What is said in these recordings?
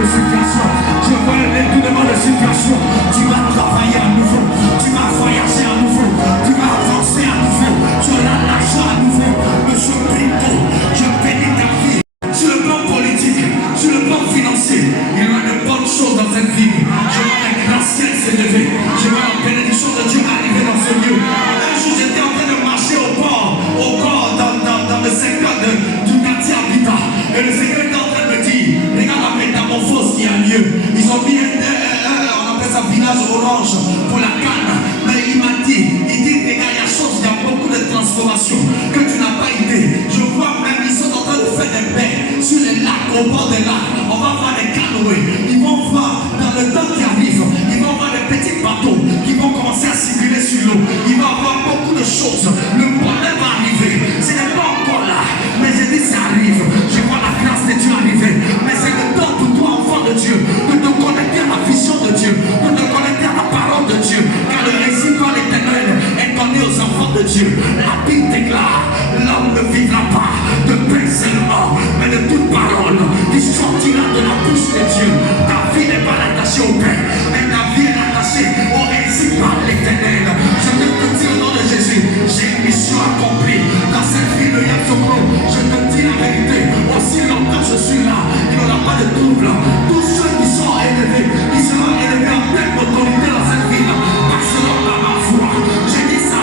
de situation. Je vois un détournement de situation. Tu vas travailler à nouveau. Tu vas voyager à nouveau. Tu vas avancer à nouveau. Tu auras l'argent à nouveau. Monsieur Pinto, je bénis ta vie. Sur le plan politique, sur le plan financier, il y aura de bonnes choses dans cette vie. Je vois un grand ciel s'élever. Je vois la bénédiction de Dieu arriver dans ce lieu. Un jour, j'étais en train de marcher au port dans le secteur du quartier Habitat. Et le Seigneur était en train de me dire, regarde la métamorphose qui a lieu. Ils ont mis on appelle ça village orange pour la canne. Mais il m'a dit, regarde, il y a chose, il y a beaucoup de transformations que tu n'as pas idée. Je vois même, ils sont en train de faire des bains sur les lacs, au bord des lacs. On va voir des canoës. Ils vont voir dans le temps qui arrive, ils vont voir des petits bateaux qui vont commencer à circuler sur l'eau. Il va y avoir beaucoup de choses. Le problème va arriver. Ce n'est pas encore là. Mais j'ai dit ça arrive. Je vois la grâce de Dieu arriver. Mais c'est le temps pour toi, enfant de Dieu, de te connecter à la vision de Dieu, de te connecter à la parole de Dieu. Car le récit par l'Éternel est donné aux enfants de Dieu. La Bible déclare, l'homme ne vivra pas de pain seulement, mais de toute parole qui sortira de la bouche de Dieu. Ta vie n'est pas attachée au pain, mais ta vie est attachée au récit par l'Éternel. Je te dis au nom de Jésus, j'ai une mission accomplie dans cette ville de Yatsoko. Je te dis la vérité, aussi longtemps je suis là, il n'y aura pas de trouble. Tous ceux qui sont élevés, ils seront élevés en pleine autorité dans cette ville, passeront par ma foi. J'ai dit ça,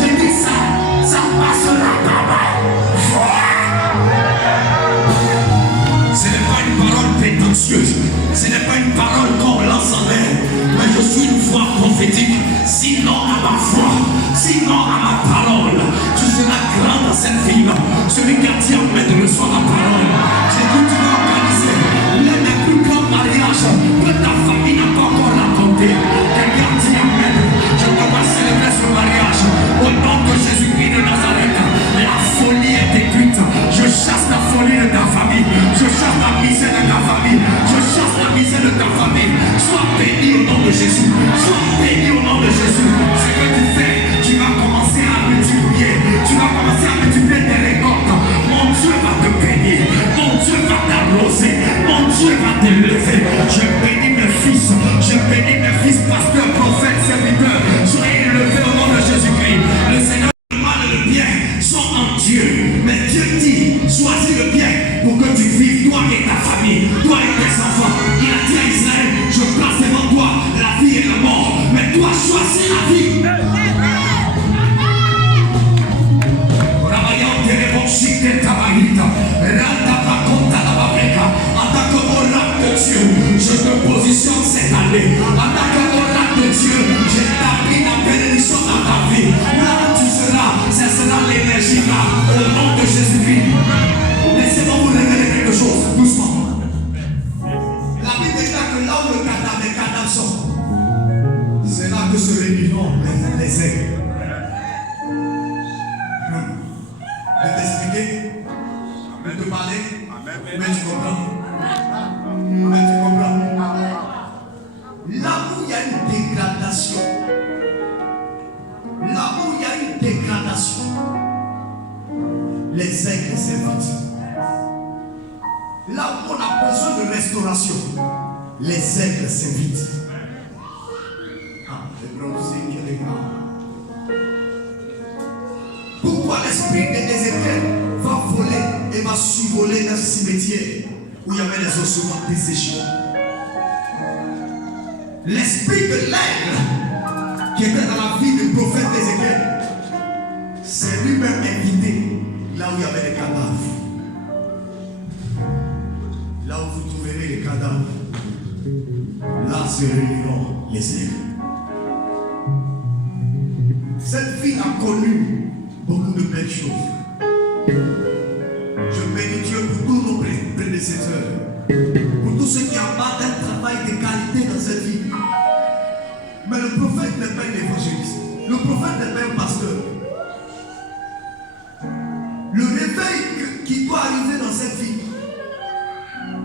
j'ai dit ça passera par ma foi. Ce n'est pas une parole prétentieuse, ce n'est pas une parole qu'on lance en l'air, mais je suis une voix prophétique. Sinon à ma foi, sinon à ma parole, tu seras grand dans cette ville. Celui qui a dit en main de reçoit la parole. J'ai dit tu vas organiser l'un des plus grands mariages que ta famille n'a pas encore raconté. Quelqu'un dit en main, je dois célébrer ce mariage au nom de Jésus-Christ de Nazareth. La folie est détruite. Je chasse la folie de ta famille. Je chasse la misère de ta famille. Je chasse la misère de ta famille. Sois béni au nom de Jésus. Sois béni au nom de Jésus. Ce que tu fais, tu vas commencer à multiplier. Tu vas commencer à multiplier tes récoltes. Mon Dieu va te bénir. Mon Dieu va t'arroser. Mon Dieu va te lever. Je bénis mes fils. Je bénis mes fils, pasteurs, prophètes, serviteurs. Soyez élevés au nom de Jésus-Christ. Le Seigneur, le mal et le bien sont en Dieu. Mais Dieu dit, choisis le bien pour que tu vives, toi et ta famille, toi et tes enfants. Il a dit à Israël, je place devant toi la vie et la mort. Mais toi, choisis la vie. Je te positionne cette année. En tant qu'oracle de Dieu, j'établis la bénédiction dans ta vie. Là où tu seras, ce sera l'énergie là. Au nom de Jésus-Christ. Laissez-moi vous révéler quelque chose, doucement. La Bible déclare que là où les cadavres sont, c'est là que se réuniront les aigles. Je vais t'expliquer, je vais te parler, mais tu comprends. Mais tu comprends. Là où il y a une dégradation, là où il y a une dégradation, les aigles s'invitent. Là où on a besoin de restauration, les aigles s'invitent. Pourquoi l'esprit d'Ézéchiel va voler et va survoler un cimetière où il y avait les ossements desséchés? L'esprit de l'aigle qui était dans la vie du prophète Ézéchiel s'est lui-même invité là où il y avait les cadavres. Là où vous trouverez les cadavres, là se réuniront les aigles. Cette vie a connu beaucoup de belles choses. Je bénis Dieu pour tous nos prédécesseurs, pour tous ceux qui abattent un travail de qualité dans cette vie. Mais le prophète n'est pas un évangéliste. Le prophète n'est pas un pasteur. Le réveil qui doit arriver dans cette vie,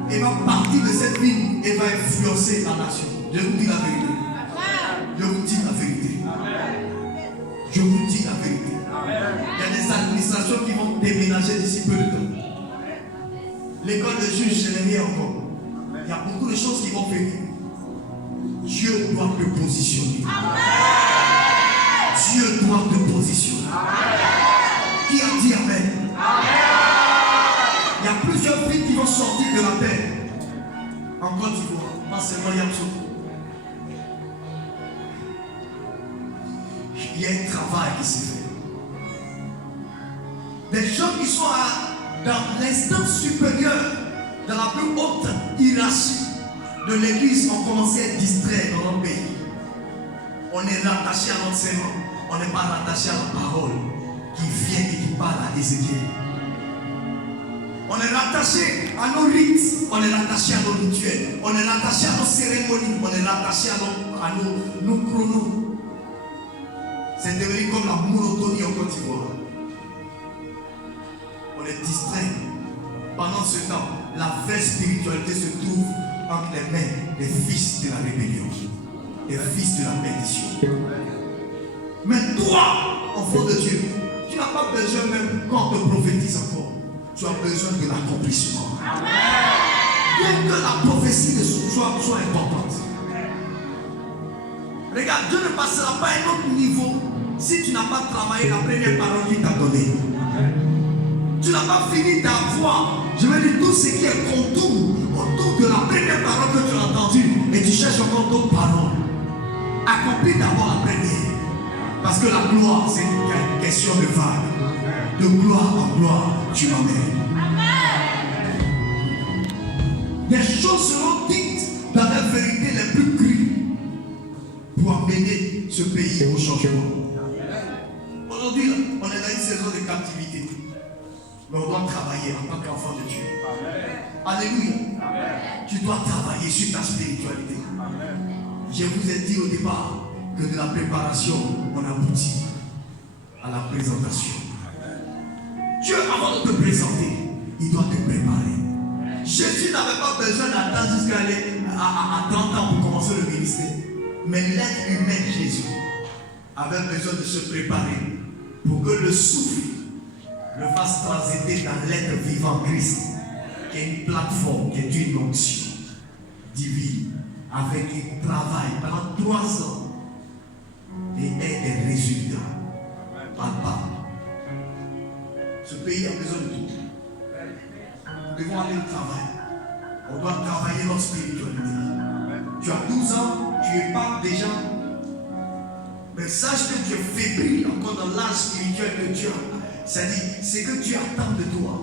il va partir de cette vie et va influencer la nation. Je vous dis la vérité. Je vous dis la vérité. Je vous dis la vérité. Il y a des administrations qui vont déménager d'ici peu de temps. L'école de juge, je n'ai rien encore. il y a beaucoup de choses qui vont venir. Dieu doit te positionner. Dieu doit te positionner. Qui a dit Amen? Il y a plusieurs vies qui vont sortir de la terre en Côte d'Ivoire, pas seulement Yamso. Il y a un travail qui se fait. Des gens qui sont dans l'instance supérieure, dans la plus haute hiérarchie de l'église, ont commencé à être distraits dans notre pays. On est rattaché à l'enseignement, on n'est pas rattaché à la parole qui vient et qui parle à Ézéchiel. On est rattaché à nos rites, on est rattaché à nos rituels, on est rattaché à nos cérémonies, on est rattaché à nos chronos. C'est devenu comme la monotonie en Côte d'Ivoire. On est distrait. Pendant ce temps, la vraie spiritualité se trouve entre les mains des fils de la rébellion, des fils de la perdition. Mais toi, enfant de Dieu, tu n'as pas besoin même quand on te prophétise encore. Tu as besoin de l'accomplissement. Bien que la prophétie soit importante. Regarde, Dieu ne passera pas à un autre niveau si tu n'as pas travaillé la première parole qu'il t'a donnée. Tu n'as pas fini d'avoir, je veux dire, tout ce qui est contour autour de la première parole que tu as entendue et tu cherches encore d'autres paroles. Accomplis d'abord la première. Parce que la gloire, c'est une question de vague. De gloire en gloire, tu m'emmènes. Des choses seront dites dans la vérité les plus crues pour amener ce pays au changement. Aujourd'hui, on est dans une saison de captivité. Mais on doit travailler en tant qu'enfant de Dieu. Alléluia. Tu dois travailler sur ta spiritualité. Je vous ai dit au départ que de la préparation, on aboutit à la présentation. Dieu, avant de te présenter, il doit te préparer. Jésus n'avait pas besoin d'attendre jusqu'à aller à 30 ans pour commencer le ministère. Mais l'être humain, Jésus, avait besoin de se préparer pour que le souffle le fasse transiter dans l'être vivant Christ, qui est une plateforme, qui est une onction divine, avec un travail pendant 3 ans et des résultats. Papa, ce pays a besoin de tout. Nous devons aller au travail. On doit travailler notre spiritualité. Tu as 12 ans, tu épargnes déjà. Mais sache que tu es fébrile encore dans l'âge spirituel que Dieu a. C'est-à-dire, c'est que Dieu attend de toi.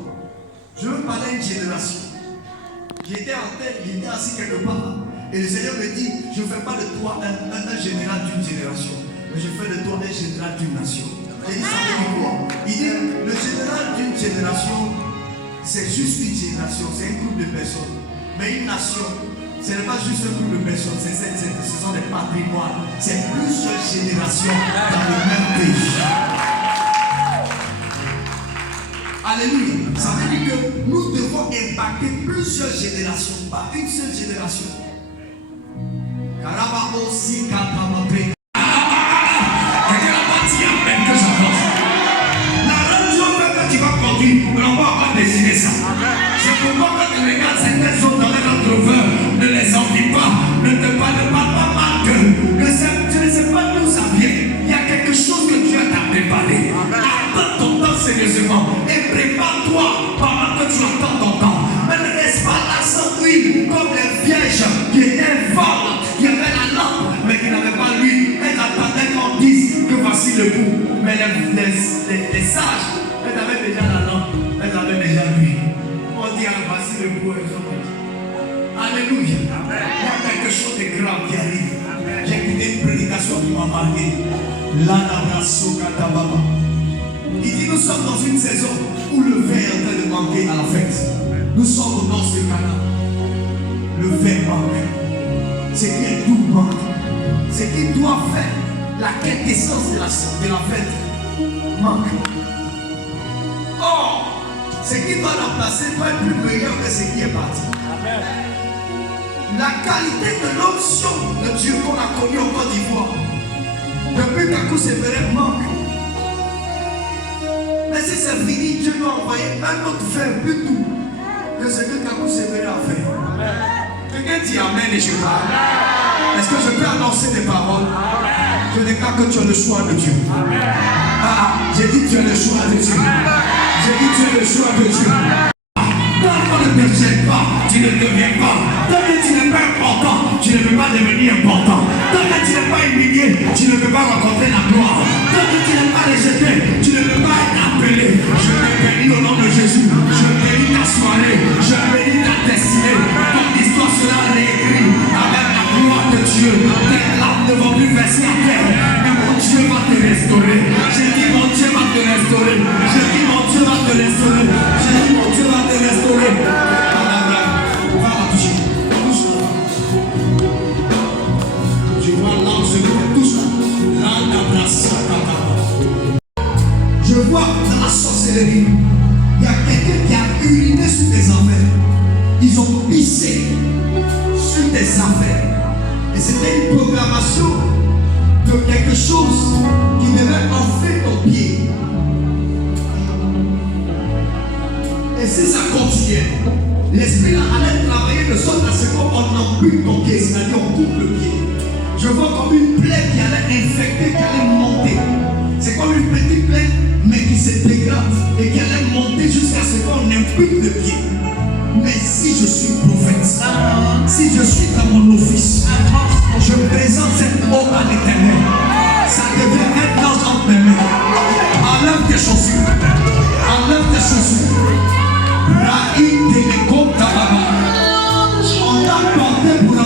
Je veux parler d'une génération. J'étais en tête, j'étais assis quelque part. Et le Seigneur me dit, je ne fais pas de toi un général d'une génération, mais je fais de toi un général d'une nation. J'ai dit, ça veut dire quoi? Il dit, le général d'une génération, c'est juste une génération, c'est un groupe de personnes. Mais une nation, ce n'est pas juste un groupe de personnes, ce sont des patrimoines. C'est plusieurs générations dans le même pays. Alléluia. Ça veut dire que nous devons impacter plusieurs générations, pas une seule génération. Karababo si katamapé. Quelqu'un n'a pas dit amen que j'avance. La religion que tu vas conduire, on va encore décider ça. C'est pourquoi quand tu regardes certaines choses dans les autres vœux, ne les envie pas, ne parle pas mal que tu ne sais pas d'où ça vient. Il y a quelque chose que Dieu t'a préparé. Attends ton temps sérieusement et prépare-toi pendant que tu attends ton temps. Mais ne laisse pas la sans huile comme les vierges qui étaient folles, qui avaient la lampe, mais qui n'avaient pas l'huile. Elles attendaient qu'on dise que voici le bout. Mais les sages, elles avaient déjà la lampe, elles avaient déjà l'huile. On dit ah, voici le bout, elles ont dit. Alléluia. Il y a quelque chose de grave qui arrive. J'ai écouté une prédication qui m'a marqué. Il dit nous sommes dans une saison où le vin est en train de manquer à la fête. Nous sommes au nord de Cana. Le vin manque. Ce qui est tout manque. Ce qui doit faire la quintessence de la fête manque. Or, ce qui doit remplacer doit être plus meilleur que ce qui est parti. Amen. La qualité de l'onction de Dieu qu'on a connue en Côte d'Ivoire, depuis qu'Akou Sévéré manque. Mais si c'est fini, Dieu doit envoyer un autre vin plus doux que ce que Kakou Sévéré a fait. Quelqu'un dit Amen et je parle. Est-ce que je peux annoncer des paroles? Je déclare que tu as le choix de Dieu. J'ai dit tu as le choix de Dieu. J'ai dit tu as le choix de Dieu. Tant qu'on ne te jette pas, tu ne deviens pas. Tant que tu n'es pas important, tu ne peux pas devenir important. Tant que tu n'es pas humilié, tu ne peux pas rencontrer la gloire. Tant que tu n'es pas rejeté, tu ne peux pas être appelé. Je te bénis au nom de Jésus. Je bénis ta soirée. Je bénis ta destinée. Ton histoire sera réécrite avec la gloire de Dieu. Tes larmes ne vont plus verser à terre. Mais mon Dieu va te restaurer. J'ai dit mon Dieu va te restaurer. J'ai dit mon Dieu va te restaurer. J'ai dit mon Dieu va te restaurer. Va la toucher. Touche-la. Tu vois l'ange de Dieu. Touche-la. Je vois dans la sorcellerie, il y a quelqu'un qui a uriné sur tes affaires. Ils ont pissé sur tes affaires. Et c'était une programmation de quelque chose qui devait enfler ton pied. Et si ça continuait, l'esprit là allait travailler de sorte à ce qu'on ampute ton pied, c'est-à-dire on coupe le pied. Je vois comme une plaie qui allait infecter, qui allait monter. C'est comme une petite plaie, mais qui se dégrade et qui allait monter jusqu'à ce qu'on impute le pied. Mais si je suis prophète, si je suis dans mon office, je présente cette eau à l'Éternel. Ça devient un ange entre mes mains. Enlève tes chaussures. Enlève tes chaussures. On t'a porté pour